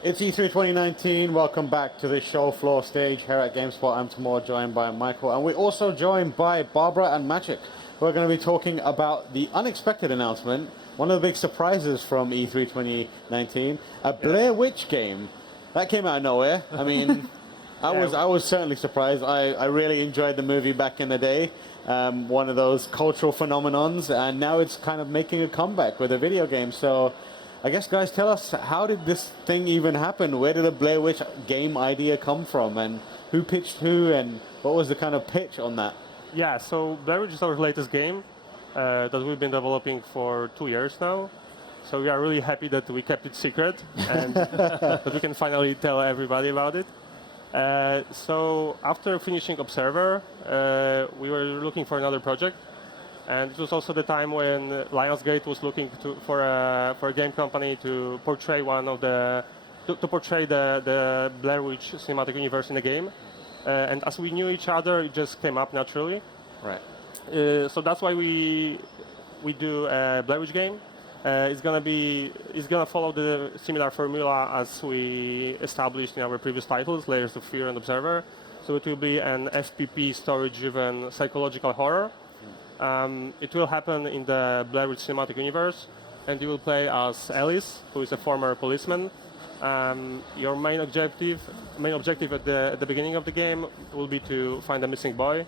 It's E3 2019. Welcome back to the show floor stage here at GameSpot. I'm Timur, joined by Michael, and we're also joined by Barbara and Magic. We're going to be talking about the unexpected announcement, one of the big surprises from E3 2019, a Blair Witch game. That came out of nowhere. I mean, I was certainly surprised. I really enjoyed the movie back in the day, one of those cultural phenomenons, and now it's kind of making a comeback with a video game. So I guess, guys, tell us, how did this thing even happen? Where did the Blair Witch game idea come from? And who pitched who? And what was the kind of pitch on that? Yeah, so Blair Witch is our latest game that we've been developing for 2 years now. So we are really happy that we kept it secret and that we can finally tell everybody about it. So after finishing Observer, we were looking for another project. And it was also the time when Lionsgate was looking for a game company to portray the Blair Witch cinematic universe in a game. And as we knew each other, it just came up naturally. Right. So that's why we do a Blair Witch game. It's gonna follow the similar formula as we established in our previous titles, Layers of Fear and Observer. So it will be an FPP story-driven psychological horror. It will happen in the Blair Witch cinematic universe, and you will play as Alice, who is a former policeman. Your main objective at the beginning of the game will be to find a missing boy.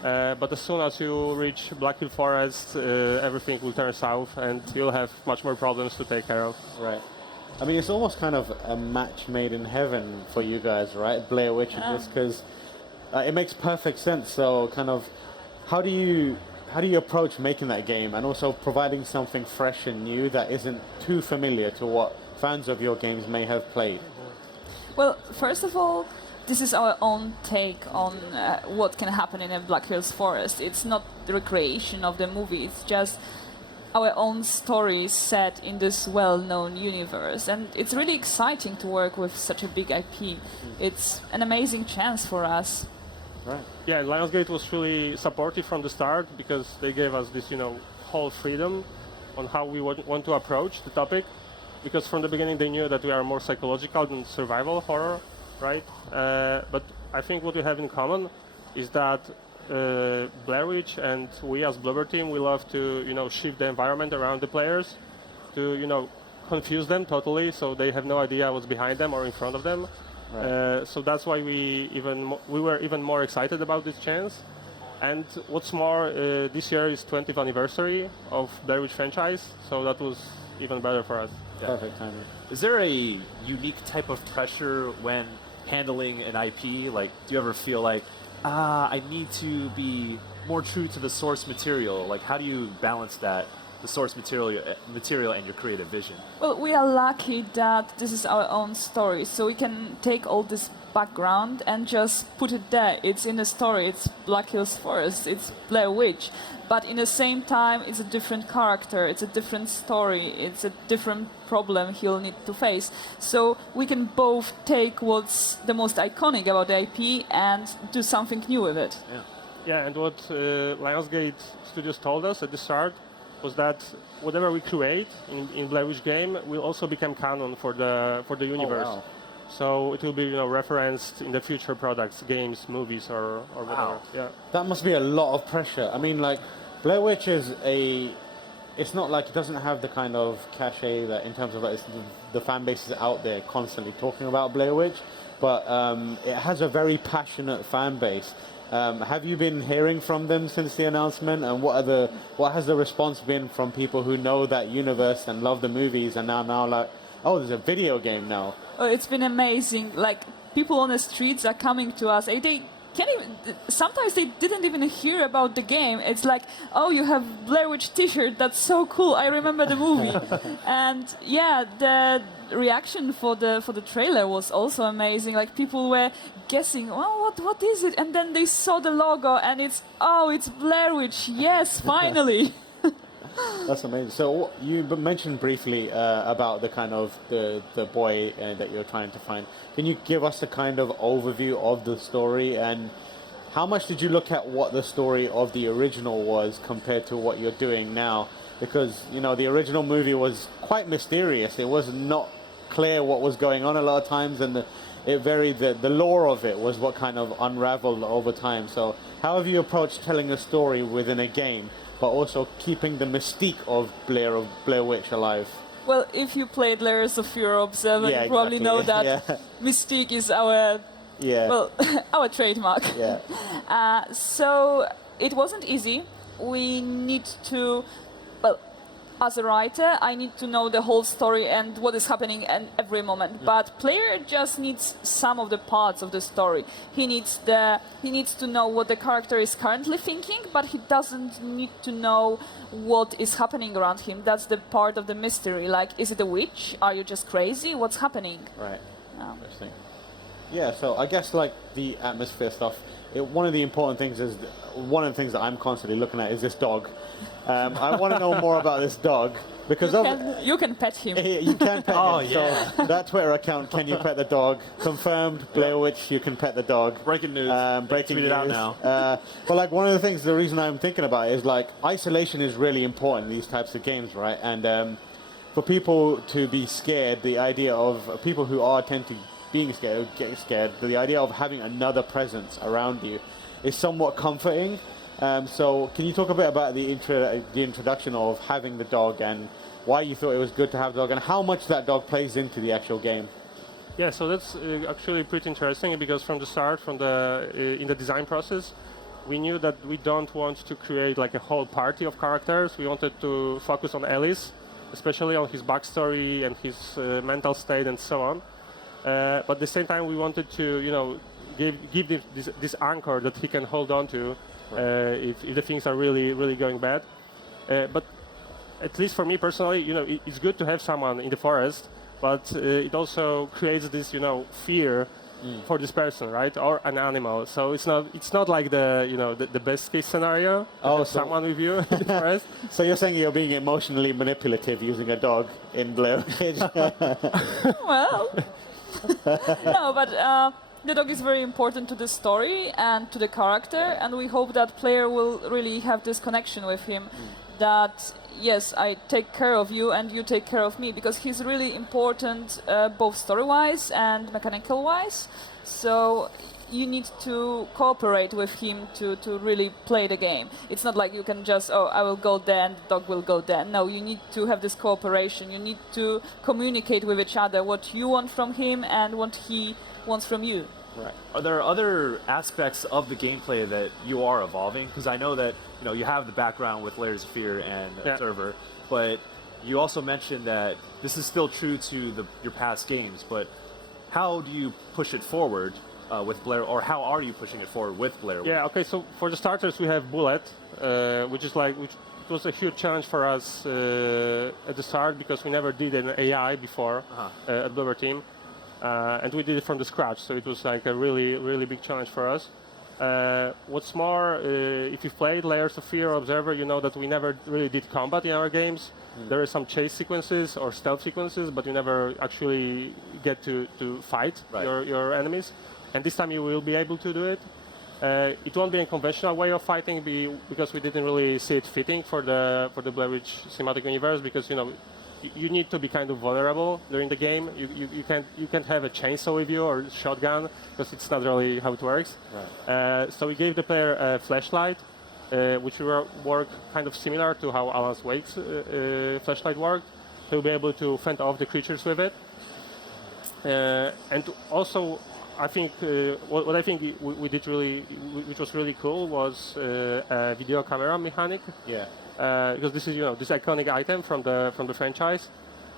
But as soon as you reach Black Hill Forest, everything will turn south, and you'll have much more problems to take care of. Right. I mean, it's almost kind of a match made in heaven for you guys, right? Blair Witch, just because it makes perfect sense. So, kind of, how do you approach making that game, and also providing something fresh and new that isn't too familiar to what fans of your games may have played? Well, first of all, this is our own take on what can happen in a Black Hills Forest. It's not the recreation of the movie, it's just our own story set in this well-known universe. And it's really exciting to work with such a big IP. It's an amazing chance for us. Right. Yeah, and Lionsgate was really supportive from the start because they gave us this, whole freedom on how we want to approach the topic. Because from the beginning they knew that we are more psychological than survival horror, right? But I think what we have in common is that Blair Witch and we as Bloober team, we love to, shift the environment around the players to, confuse them totally so they have no idea what's behind them or in front of them. Right. So that's why we were even more excited about this chance. And what's more, this year is 20th anniversary of Blair Witch franchise, so that was even better for us. Yeah. Perfect timing. Is there a unique type of pressure when handling an IP? Like, do you ever feel like, I need to be more true to the source material? Like, how do you balance that, the source material and your creative vision? Well, we are lucky that this is our own story, so we can take all this background and just put it there. It's in the story, it's Black Hills Forest, it's Blair Witch, but in the same time it's a different character, it's a different story, it's a different problem he'll need to face. So we can both take what's the most iconic about the IP and do something new with it. Yeah, and what Lionsgate Studios told us at the start was that whatever we create in Blair Witch game will also become canon for the universe. Oh, wow. So it will be referenced in the future products, games, movies, or whatever. Wow. Yeah. That must be a lot of pressure. I mean, like, Blair Witch is it's not like it doesn't have the kind of cachet that in terms of like, the fan base is out there constantly talking about Blair Witch, but it has a very passionate fan base. Have you been hearing from them since the announcement, and what has the response been from people who know that universe and love the movies and now like, oh, there's a video game now? Oh, it's been amazing. Like, people on the streets are coming to us. They can't even, sometimes they didn't even hear about the game. It's like, oh, you have Blair Witch t-shirt, that's so cool, I remember the movie. And yeah, the reaction for the trailer was also amazing. Like, people were guessing, well, what is it? And then they saw the logo and it's Blair Witch, yes, finally. That's amazing. So you mentioned briefly about the kind of the boy that you're trying to find. Can you give us a kind of overview of the story, and how much did you look at what the story of the original was compared to what you're doing now? Because the original movie was quite mysterious. It was not clear what was going on a lot of times, and it varied. The lore of it was what kind of unraveled over time. So how have you approached telling a story within a game, but also keeping the mystique of Blair Witch alive? Well, if you played Layers of Fear Observer, Yeah, you probably exactly. know that Yeah. Mystique is our our trademark. Yeah. So it wasn't easy. We need to, well, as a writer, I need to know the whole story and what is happening at every moment. But player just needs some of the parts of the story. He needs to know what the character is currently thinking, but he doesn't need to know what is happening around him. That's the part of the mystery. Like, is it a witch? Are you just crazy? What's happening? Right. Interesting. Yeah, so I guess like the atmosphere stuff, one of the important things is, one of the things that I'm constantly looking at is this dog. I want to know more about this dog because You can pet him. you can pet Oh, him. yeah. So that Twitter account, can you pet the dog? Confirmed. Blair Witch, you can pet the dog. Breaking news. Breaking Tweet it out news. now. But like one of the things, the reason I'm thinking about it is like isolation is really important in these types of games, right? And for people to be scared, the idea of people who are tend to being scared, getting scared, the idea of having another presence around you is somewhat comforting. So can you talk a bit about the introduction of having the dog and why you thought it was good to have the dog and how much that dog plays into the actual game? Yeah, so that's actually pretty interesting because from the start, in the design process, we knew that we don't want to create like a whole party of characters. We wanted to focus on Ellis, especially on his backstory and his mental state and so on. But at the same time, we wanted to, give this anchor that he can hold on to if the things are really, really going bad. But at least for me personally, it's good to have someone in the forest, but it also creates this, fear for this person, right, or an animal. So it's not like the best case scenario. Someone with you in the forest. So you're saying you're being emotionally manipulative using a dog in Blair Witch? Well, no, but the dog is very important to the story and to the character, and we hope that player will really have this connection with him. That yes, I take care of you and you take care of me, because he's really important both story-wise and mechanical-wise. So you need to cooperate with him to really play the game. It's not like you can just, I will go there and the dog will go there. No, you need to have this cooperation. You need to communicate with each other what you want from him and what he wants from you. Right. Are there other aspects of the gameplay that you are evolving? Because I know that you have the background with Layers of Fear and Observer, but you also mentioned that this is still true to your past games. But how do you push it forward with Blair, or how are you pushing it forward with Blair Witch? Yeah. Okay. So for the starters, we have Bullet, which it was a huge challenge for us at the start because we never did an AI before at Bloober Team. And we did it from the scratch, so it was like a really, really big challenge for us. What's more, if you've played Layers of Fear or Observer, you know that we never really did combat in our games. There are some chase sequences or stealth sequences, but you never actually get to fight your enemies. And this time you will be able to do it. It won't be a conventional way of fighting because we didn't really see it fitting for the Blair Witch cinematic universe, because you need to be kind of vulnerable during the game. You can't have a chainsaw with you or shotgun, because it's not really how it works. Right. So we gave the player a flashlight, which will work kind of similar to how Alan Wake's flashlight worked. He'll be able to fend off the creatures with it. And also, I think what I think we did which was really cool, was a video camera mechanic. Yeah. Because this is this iconic item from the franchise,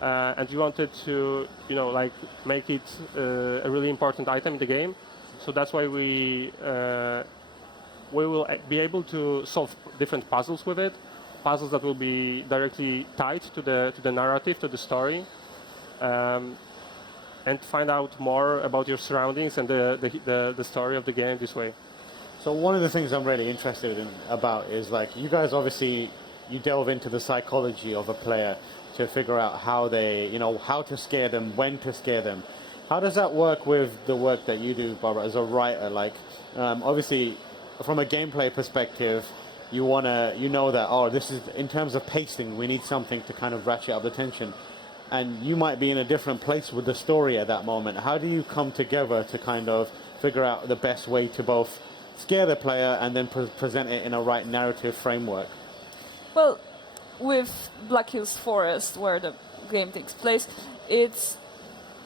and we wanted to make it a really important item in the game. So that's why we will be able to solve different puzzles with it, puzzles that will be directly tied to the narrative, to the story, and find out more about your surroundings and the story of the game this way. So one of the things I'm really interested about is like you guys obviously. You delve into the psychology of a player to figure out how they, how to scare them, when to scare them. How does that work with the work that you do, Barbara, as a writer? Like, obviously, from a gameplay perspective, you know that, this is, in terms of pacing, we need something to kind of ratchet up the tension. and you might be in a different place with the story at that moment. How do you come together to kind of figure out the best way to both scare the player and then present it in a right narrative framework? Well, with Black Hills Forest, where the game takes place, it's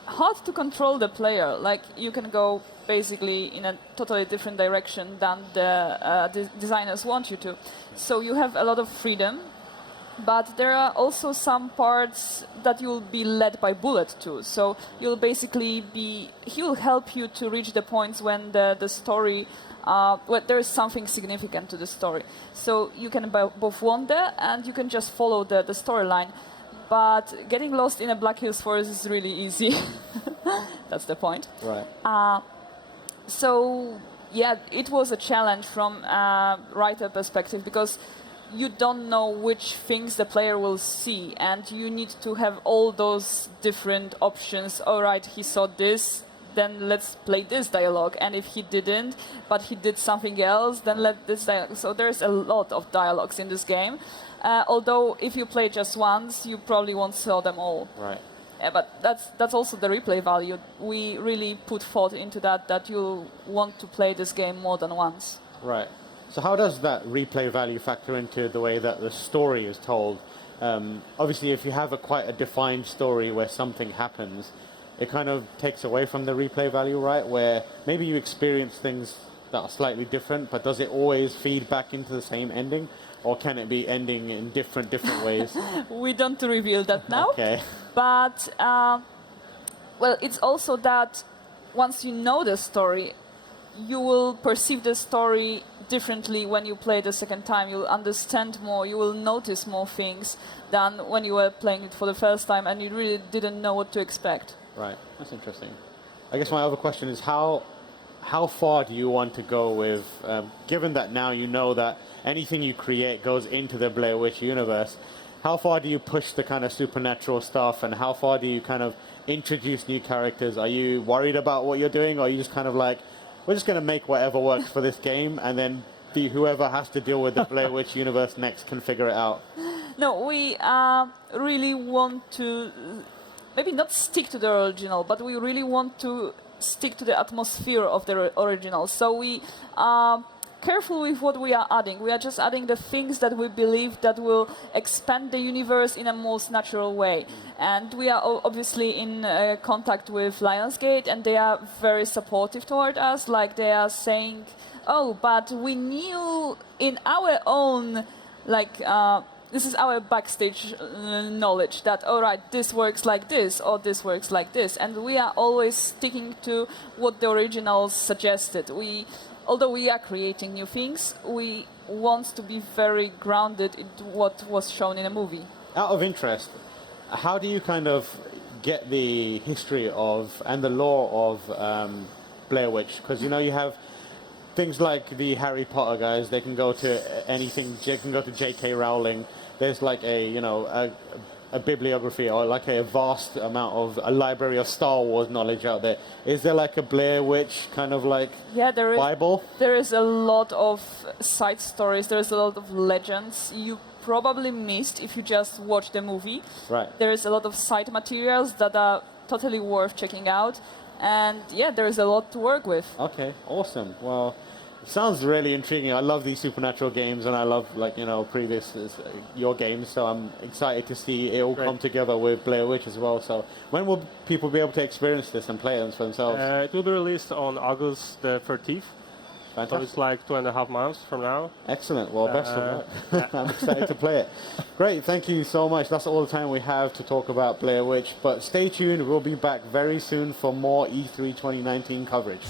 hard to control the player. Like, you can go basically in a totally different direction than the designers want you to. So you have a lot of freedom, but there are also some parts that you'll be led by Bullet to. So you'll basically he will help you to reach the points when the story, when there is something significant to the story. So you can both wander and you can just follow the storyline. But getting lost in a Black Hills Forest is really easy. That's the point. Right. So, yeah, it was a challenge from a writer perspective, because you don't know which things the player will see, and you need to have all those different options. All right, he saw this, then let's play this dialogue. And if he didn't, but he did something else, then let this dialogue. So there's a lot of dialogues in this game. Although if you play just once, you probably won't saw them all. Right. But that's also the replay value. We really put thought into that you want to play this game more than once. Right. So how does that replay value factor into the way that the story is told? Obviously, if you have quite a defined story where something happens, it kind of takes away from the replay value, right? Where maybe you experience things that are slightly different, but does it always feed back into the same ending? Or can it be ending in different ways? We don't reveal that now. Okay. But, well, it's also that once you know the story, you will perceive the story differently when you play the second time. You'll understand more, you will notice more things than when you were playing it for the first time and you really didn't know what to expect. Right, that's interesting. I guess my other question is how far do you want to go with, given that now you know that anything you create goes into the Blair Witch universe, how far do you push the kind of supernatural stuff, and how far do you kind of introduce new characters? Are you worried about what you're doing, or are you just kind of like, we're just going to make whatever works for this game, and then whoever has to deal with the Blair Witch universe next can figure it out? No, we really want to, maybe not stick to the original, but we really want to stick to the atmosphere of the original. So we are careful with what we are adding. We are just adding the things that we believe that will expand the universe in a most natural way. And we are obviously in contact with Lionsgate, and they are very supportive toward us. Like, they are saying, oh, but we knew in our own, like, this is our backstage knowledge that, all right, this works like this, or this works like this. And we are always sticking to what the originals suggested. Although we are creating new things, we want to be very grounded in what was shown in a movie. Out of interest, how do you kind of get the history of and the lore of Blair Witch? Because, you know, you have things like the Harry Potter guys, they can go to anything, they can go to J.K. Rowling. There's like a bibliography, or like a vast amount of a library of Star Wars knowledge out there. Is there like a Blair Witch kind of like Bible? There is a lot of side stories, there is a lot of legends you probably missed if you just watch the movie. Right. There is a lot of side materials that are totally worth checking out. And yeah, there is a lot to work with. Okay, awesome. Well, it sounds really intriguing. I love these supernatural games, and I love, like, you know, your games, so I'm excited to see it all come together with Blair Witch as well. So when will people be able to experience this and play it for themselves? It will be released on August the 13th. Fantastic. So it's like 2.5 months from now. Excellent. Well, best of luck. I'm excited to play it. Great. Thank you so much. That's all the time we have to talk about Blair Witch. But stay tuned. We'll be back very soon for more E3 2019 coverage.